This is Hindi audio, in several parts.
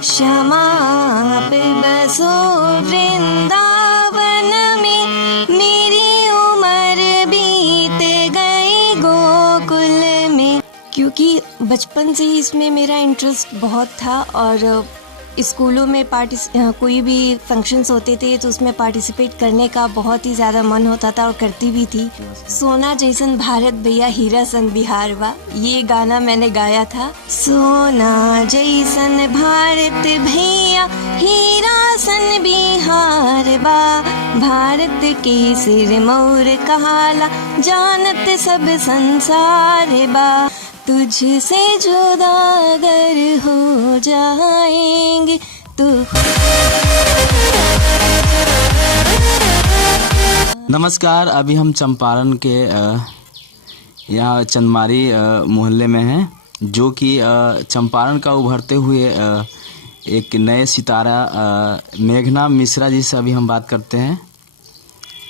क्षमा पे बसो वृंदावन में, मेरी उम्र बीत गई गोकुल में। क्योंकि बचपन से ही इसमें मेरा इंटरेस्ट बहुत था और स्कूलों में कोई भी फंक्शंस होते थे तो उसमें पार्टिसिपेट करने का बहुत ही ज़्यादा मन होता था और करती भी थी। सोना जैसन भारत भैया हीरा सन बिहार बा, ये गाना मैंने गाया था। सोना जैसन भारत भैया हीरा सन बिहार बा, भारत के सिर मोर कहाला जानत सब संसार बा, तुझसे जुदा अगर हो जाएंगे तो। नमस्कार, अभी हम चंपारण के यहाँ चंदमारी मोहल्ले में हैं, जो कि चंपारण का उभरते हुए एक नए सितारा मेघना मिश्रा जी से अभी हम बात करते हैं।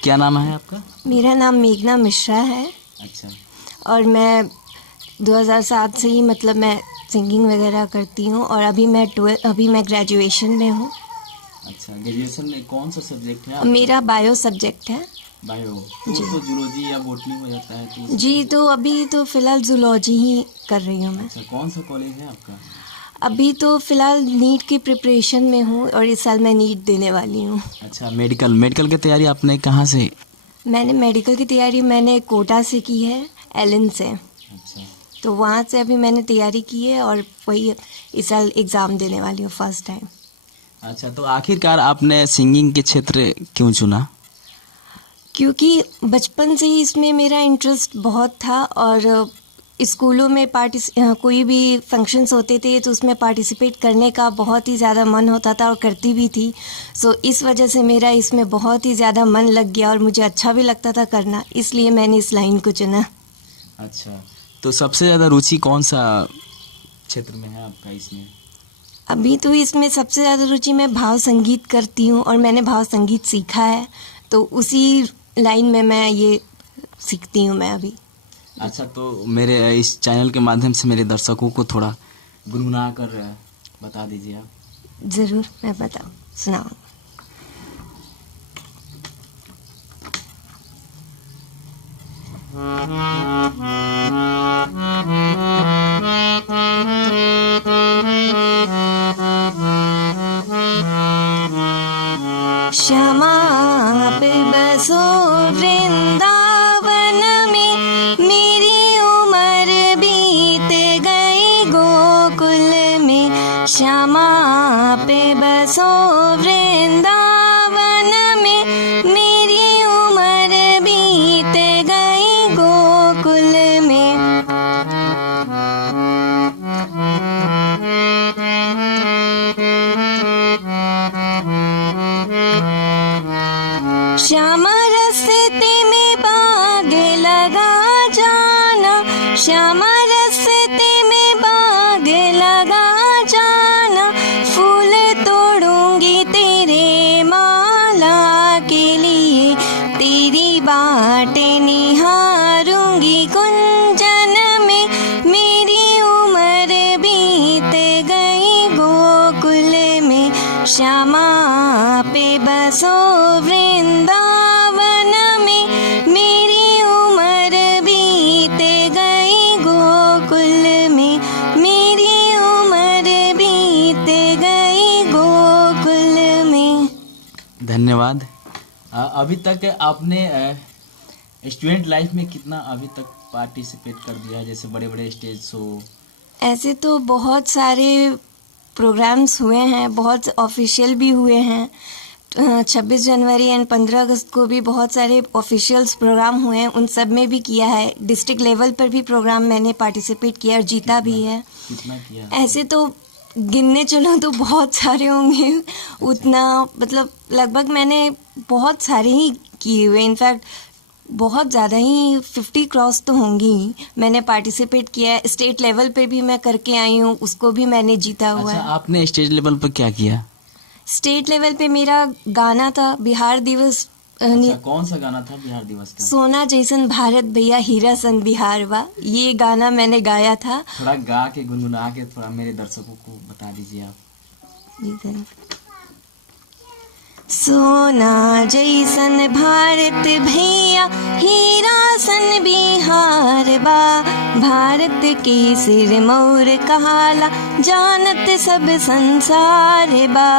क्या नाम है आपका? मेरा नाम मेघना मिश्रा है। अच्छा। और मैं 2007 से ही मतलब मैं सिंगिंग वगैरह करती हूँ और अभी मैं ग्रेजुएशन में हूँ। अच्छा, ग्रेजुएशन में कौन सा सब्जेक्ट है आपका? मेरा बायो सब्जेक्ट है। बायो जी। तो जूलॉजी या बोटनी हो जाता है तो जी, तो अभी तो फ़िलहाल जूलॉजी ही कर रही हूँ मैं। अच्छा, कौन सा कॉलेज है आपका? अभी तो फ़िलहाल नीट की प्रिपरेशन में हूँ और इस साल मैं नीट देने वाली हूँ। अच्छा, मेडिकल की तैयारी आपने कहाँ से? मैंने मेडिकल की तैयारी मैंने कोटा से की है, एलन से। अच्छा। तो वहाँ से अभी मैंने तैयारी की है और वही इस साल एग्ज़ाम देने वाली हूँ फर्स्ट टाइम। अच्छा, तो आखिरकार आपने सिंगिंग के क्षेत्र क्यों चुना? क्योंकि बचपन से ही इसमें मेरा इंटरेस्ट बहुत था और स्कूलों में कोई भी फंक्शंस होते थे तो उसमें पार्टिसिपेट करने का बहुत ही ज़्यादा मन होता था और करती भी थी। सो इस वजह से मेरा इसमें बहुत ही ज़्यादा मन लग गया और मुझे अच्छा भी लगता था करना, इसलिए मैंने इस लाइन को चुना। अच्छा, तो सबसे ज़्यादा रुचि कौन सा क्षेत्र में है आपका इसमें? अभी तो इसमें सबसे ज़्यादा रुचि मैं भाव संगीत करती हूँ और मैंने भाव संगीत सीखा है, तो उसी लाइन में मैं ये सीखती हूँ मैं अभी। अच्छा, तो मेरे इस चैनल के माध्यम से मेरे दर्शकों को थोड़ा गुनगुना कर बता दीजिए आप। ज़रूर, मैं सुनाऊँ। क्षमा पे बसो वृंदावन में, मेरी उम्र बीत गई गोकुल में। क्षमा पे बसो वृंदावन में, मेरी उम्र बीत गई गोकुल में। श्यामा रस्ते में बाग लगा जाना, श्यामा रस्ते में बाग लगा जाना, फूल तोड़ूंगी तेरे माला के लिए, तेरी बाटें निहारूंगी कुंजन में, मेरी उम्र बीत गई गोकुल में। श्यामा पे बसो वृंदावन में, मेरी उम्र बीत गई गोकुल में, मेरी उम्र बीत गई गोकुल में। धन्यवाद। अभी तक आपने स्टूडेंट लाइफ में कितना अभी तक पार्टिसिपेट कर दिया है, जैसे बड़े बड़े स्टेज शो? ऐसे तो बहुत सारे प्रोग्राम्स हुए हैं, बहुत ऑफिशियल भी हुए हैं। 26 जनवरी एंड 15 अगस्त को भी बहुत सारे ऑफिशियल्स प्रोग्राम हुए हैं, उन सब में भी किया है। डिस्ट्रिक्ट लेवल पर भी प्रोग्राम मैंने पार्टिसिपेट किया और जीता भी है। कितना किया? ऐसे तो गिनने चलो तो बहुत सारे होंगे। उतना मतलब लगभग मैंने बहुत सारे ही किए हुए, इनफैक्ट बहुत ज़्यादा ही 50 क्रॉस तो होंगी ही। मैंने पार्टिसिपेट किया है, स्टेट लेवल पे भी मैं करके आई हूँ, उसको भी मैंने जीता हुआ अच्छा, है। आपने स्टेट लेवल पर क्या किया? स्टेट लेवल पे मेरा गाना था बिहार दिवस। अच्छा, कौन सा गाना था बिहार दिवस का? सोना जैसन भारत भैया हीरा सन बिहार बा, ये गाना मैंने गाया था। थोड़ा गा के गुनगुना के थोड़ा मेरे दर्शकों को बता दीजिए आप। जी धन्यवाद। सोना जैसन भारत भैया हीरा सन बिहार बा, भारत के सिर मोर कहाला जानत सब संसार बा।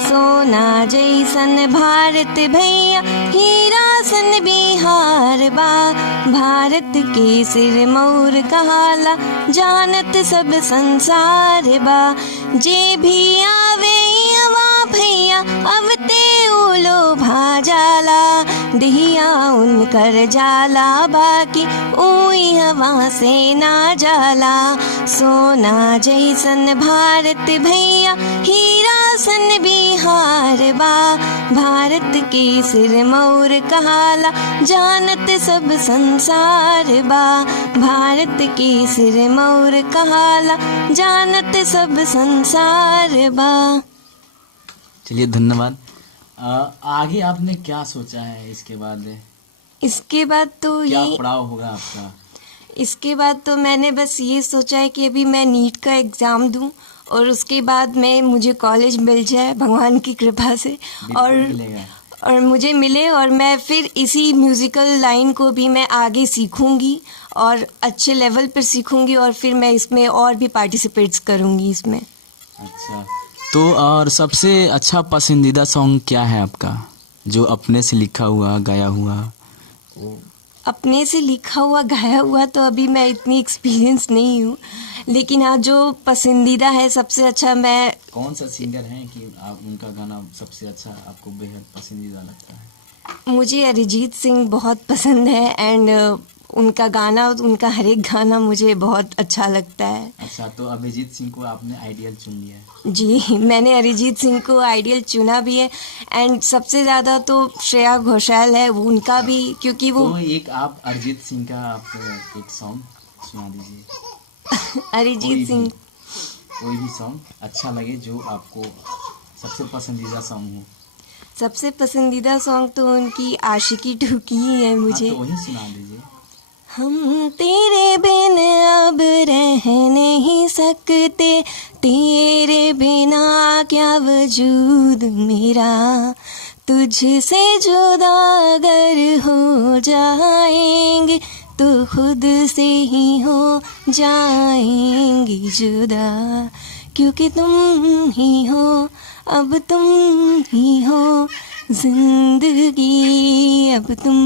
सोना जैसन भारत भैया हीरा सन बिहार बा, भारत के सिर मोर कहाला जानत सब संसार बा। जे भी आवे हवा भैया अवते उलो भाजाला, दिया उनकर जाला बाकी ऊई हवा से ना जाला। सोना जैसन भारत भैया हीरा सन बिहार बा, भारत के सिर मोर कहाला जानत सब संसार बा, भारत के सिर मोर कहाला जानत सब संसार बा। चलिए धन्यवाद। आगे आपने क्या सोचा है इसके बाद? इसके बाद तो क्या ये पड़ाव होगा आपका? इसके बाद तो मैंने बस ये सोचा है कि अभी मैं नीट का एग्ज़ाम दूं और उसके बाद मुझे कॉलेज मिल जाए भगवान की कृपा से, और मुझे मिले और मैं फिर इसी म्यूज़िकल लाइन को भी मैं आगे सीखूंगी और अच्छे लेवल पर सीखूंगी और फिर मैं इसमें और भी पार्टिसिपेट्स करूंगी इसमें। अच्छा, तो और सबसे अच्छा पसंदीदा सॉन्ग क्या है आपका, जो अपने से लिखा हुआ गाया हुआ? अपने से लिखा हुआ गाया हुआ तो अभी मैं इतनी एक्सपीरियंस नहीं हूँ, लेकिन हाँ जो पसंदीदा है सबसे अच्छा मैं कौन सा सिंगर है कि आप उनका गाना सबसे अच्छा आपको बेहद पसंदीदा लगता है? मुझे अरिजीत सिंह बहुत पसंद है एंड उनका गाना, उनका हर एक गाना मुझे बहुत अच्छा लगता है। अच्छा, तो अरिजीत सिंह को आपने आइडियल चुन लिया है? जी, मैंने अरिजीत सिंह को आइडियल चुना भी है एंड सबसे ज़्यादा तो श्रेया घोषाल है, उनका भी, क्योंकि वो तो एक आप अरिजीत सिंह का आप एक सॉन्ग सुना दीजिए। अरिजीत सिंह कोई भी सॉन्ग अच्छा लगे जो आपको सबसे पसंदीदा सॉन्ग हो। सबसे पसंदीदा सॉन्ग तो उनकी आशिकी 2 की ही है मुझे। तो वही सुना दीजिए। हम तेरे बिन अब रह नहीं सकते, तेरे बिना क्या वजूद मेरा, तुझसे जुदा अगर हो जाएंगे तो खुद से ही हो जाएंगे जुदा, क्योंकि तुम ही हो, अब तुम ही हो जिंदगी, अब तुम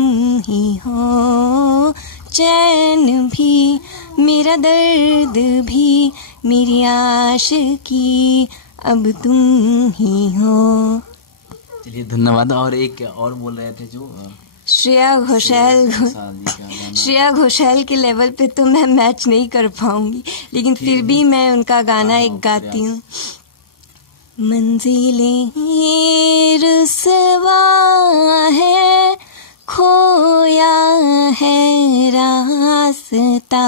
ही हो चैन भी, मेरा दर्द भी, मेरी आशिकी, अब तुम ही हो। चलिए धन्यवाद। और एक और बोल रहे थे जो श्रेया घोषाल श्रेया घोषाल के लेवल पे तो मैं मैच नहीं कर पाऊंगी, लेकिन फिर भी मैं उनका गाना एक गाती हूँ। मंजिलें रुसवा है, खोया है रास्ता,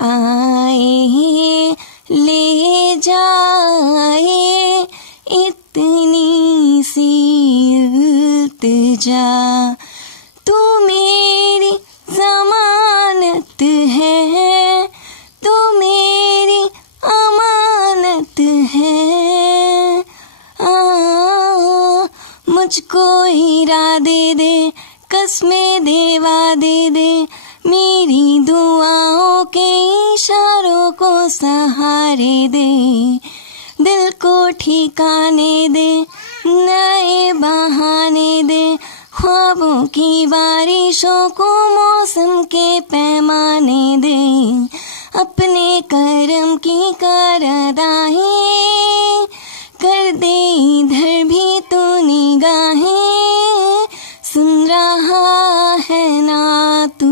आए ले जाए इतनी सी इल्तिजा, तू मेरी ज़मानत है, तू मेरी अमानत है, मुझको इरादे दे, कसमें देवा दे दे, मेरी दुआओं के इशारों को सहारे दे, दिल को ठिकाने दे, नए बहाने दे, ख्वाबों की बारिशों को मौसम के पैमाने दे, अपने करम की करदाहें कर दे, इधर भी तो निगाहें, सुन रहा है ना तू,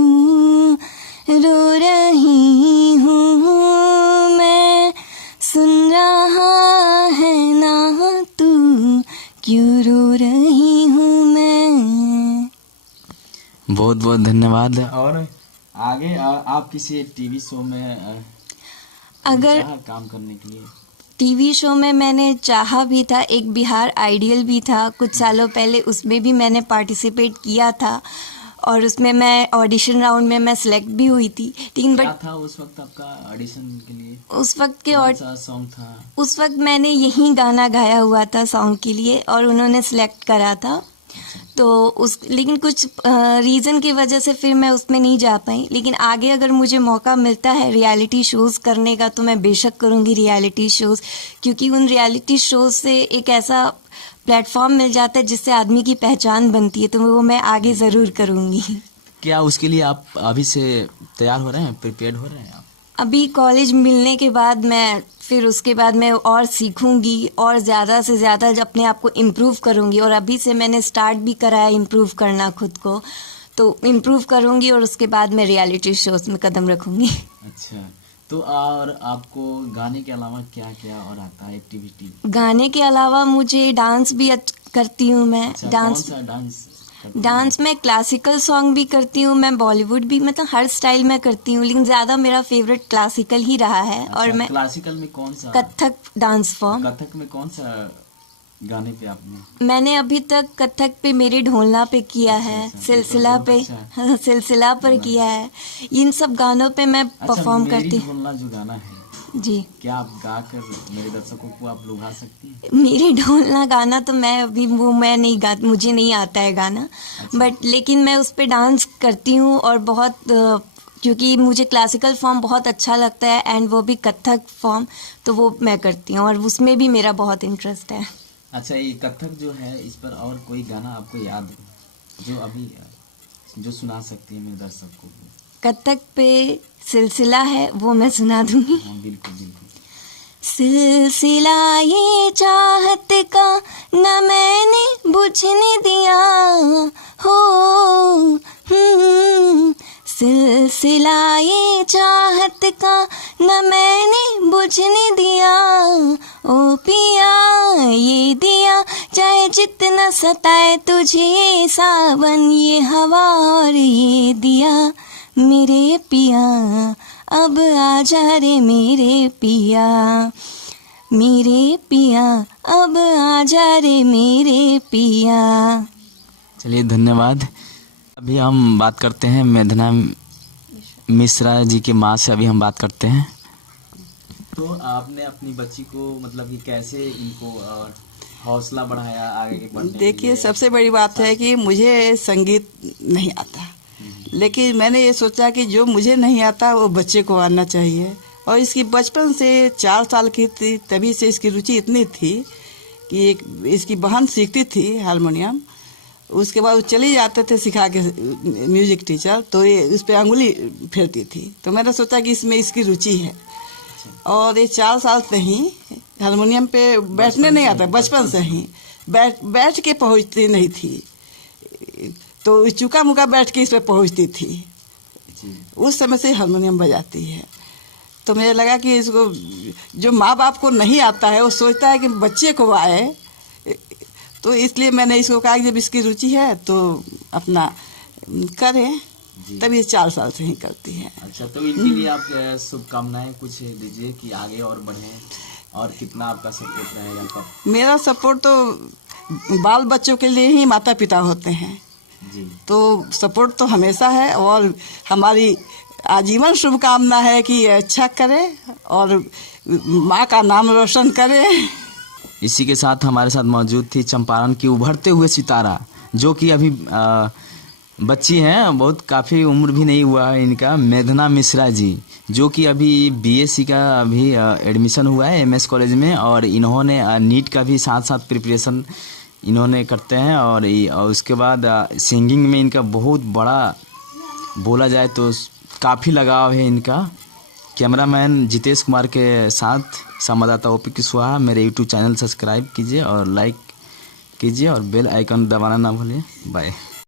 रो रही हूँ मैं, सुन रहा है ना तू, क्यों रो रही हूँ मैं। बहुत बहुत धन्यवाद। और आगे आप किसी टीवी शो में अगर काम करने के लिए? टीवी शो में मैंने चाहा भी था, एक बिहार आइडियल भी था कुछ सालों पहले, उसमें भी मैंने पार्टिसिपेट किया था और उसमें मैं ऑडिशन राउंड में मैं सिलेक्ट भी हुई थी, लेकिन क्या बट था उस वक्त आपका ऑडिशन के लिए? उस वक्त के कौन सा सॉन्ग था? उस वक्त मैंने यही गाना गाया हुआ था सॉन्ग के लिए और उन्होंने सिलेक्ट करा था। तो लेकिन कुछ रीज़न की वजह से फिर मैं उसमें नहीं जा पाई, लेकिन आगे अगर मुझे मौका मिलता है रियलिटी शोज़ करने का तो मैं बेशक करूँगी रियलिटी शोज़, क्योंकि उन रियलिटी शोज़ से एक ऐसा प्लेटफॉर्म मिल जाता है जिससे आदमी की पहचान बनती है, तो वो मैं आगे ज़रूर करूँगी। क्या उसके लिए आप अभी से तैयार हो रहे हैं, प्रिपेयर्ड हो रहे हैं आप? अभी कॉलेज मिलने के बाद मैं फिर उसके बाद मैं और सीखूंगी और ज़्यादा से ज़्यादा अपने आप को इम्प्रूव करूंगी, और अभी से मैंने स्टार्ट भी करा है इम्प्रूव करना खुद को, तो इम्प्रूव करूंगी और उसके बाद मैं रियलिटी शोज़ में कदम रखूंगी। अच्छा, तो और आपको गाने के अलावा क्या क्या और आता है एक्टिविटी? गाने के अलावा मुझे डांस भी करती हूँ मैं। अच्छा, डांस कौन सा डांस करती हैं? डांस में क्लासिकल सॉन्ग भी करती हूँ, मैं बॉलीवुड भी, मतलब हर स्टाइल में करती हूँ, लेकिन ज़्यादा मेरा फेवरेट क्लासिकल ही रहा है। अच्छा, और मैं क्लासिकल में कौन सा? Kathak dance form. कथक में कौन सा गाने पे आपने? मैंने अभी तक कथक पे मेरे ढोलना पे किया है, अच्छा, सिलसिला बहुत पे अच्छा सिलसिला पर किया है। इन सब गानों पे मैं परफॉर्म मेरी करती हूँ। ढोलना जो गाना है, जी, क्या आप गा कर मेरे दर्शकों को आप लुभा सकती हैं? मेरे ढोलना गाना तो मैं अभी वो मैं नहीं गा, मुझे नहीं आता है गाना, अच्छा। बट लेकिन मैं उस पे डांस करती हूँ और बहुत क्योंकि मुझे क्लासिकल फॉर्म बहुत अच्छा लगता है एंड वो भी कथक फॉर्म, तो वो मैं करती हूँ और उसमें भी मेरा बहुत इंटरेस्ट है। अच्छा, ये कथक जो है, इस पर और कोई गाना आपको याद हो जो अभी जो सुना सकती है मेरे दर्शकों को? कथक पे सिलसिला है, वो मैं सुना दूंगी। हाँ, बिल्कुल बिल्कुल। सिलसिला ये चाहत का न मैंने बुझने दिया हो, सिलसिला ये चाहत का न मैंने बुझने दिया, ओ पिया ये दिया चाहे जितना सताए तुझे सावन ये हवा और ये दिया, मेरे पिया अब आजा रे मेरे पिया, मेरे पिया अब आजा रे मेरे पिया। चलिए, धन्यवाद। अभी हम बात करते हैं मेघना मिश्रा जी के माँ से। अभी हम बात करते हैं। तो आपने अपनी बच्ची को मतलब कि कैसे इनको हौसला बढ़ाया आगे के बढ़ने के देखिए, लिए? सबसे बड़ी बात है कि मुझे संगीत नहीं आता, लेकिन मैंने ये सोचा कि जो मुझे नहीं आता वो बच्चे को आना चाहिए। और इसकी बचपन से 4 साल की थी तभी से इसकी रुचि इतनी थी कि इसकी बहन सीखती थी हारमोनियम, उसके बाद वो चली जाते थे सिखा के म्यूजिक टीचर, तो ये उस पर अंगुली फेरती थी। तो मैंने सोचा कि इसमें इसकी रुचि है, और ये 4 साल से ही हारमोनियम पे बैठने नहीं आता, बचपन से ही बैठ के पहुंचती नहीं थी, तो चुका मुका बैठ के इस पे पहुंचती थी। उस समय से हारमोनियम बजाती है। तो मुझे लगा कि इसको, जो माँ बाप को नहीं आता है वो सोचता है कि बच्चे को आए, तो इसलिए मैंने इसको कहा कि जब इसकी रुचि है तो अपना करें। तभी 4 साल से ही करती है। अच्छा, तो इनके लिए आप शुभकामनाएं कुछ दीजिए कि आगे और बढ़े, और कितना आपका सपोर्ट रहेगा? कब? मेरा सपोर्ट तो बाल बच्चों के लिए ही माता पिता होते हैं जी। तो सपोर्ट तो हमेशा है, और हमारी आजीवन शुभकामना है कि अच्छा करे और माँ का नाम रोशन करे। इसी के साथ हमारे साथ मौजूद थी चंपारण की उभरते हुए सितारा, जो कि अभी बच्ची हैं, बहुत काफ़ी उम्र भी नहीं हुआ है इनका, मेघना मिश्रा जी, जो कि अभी बीएससी का अभी एडमिशन हुआ है एमएस कॉलेज में, और इन्होंने नीट का भी साथ साथ प्रिपरेशन इन्होंने करते हैं, और उसके बाद सिंगिंग में इनका बहुत बड़ा बोला जाए तो काफ़ी लगाव है इनका। कैमरामैन जितेश कुमार के साथ संवाददाता ओपी कुशवाहा। मेरे यूट्यूब चैनल सब्सक्राइब कीजिए और लाइक कीजिए और बेल आइकन दबाना ना भूलिए। बाय।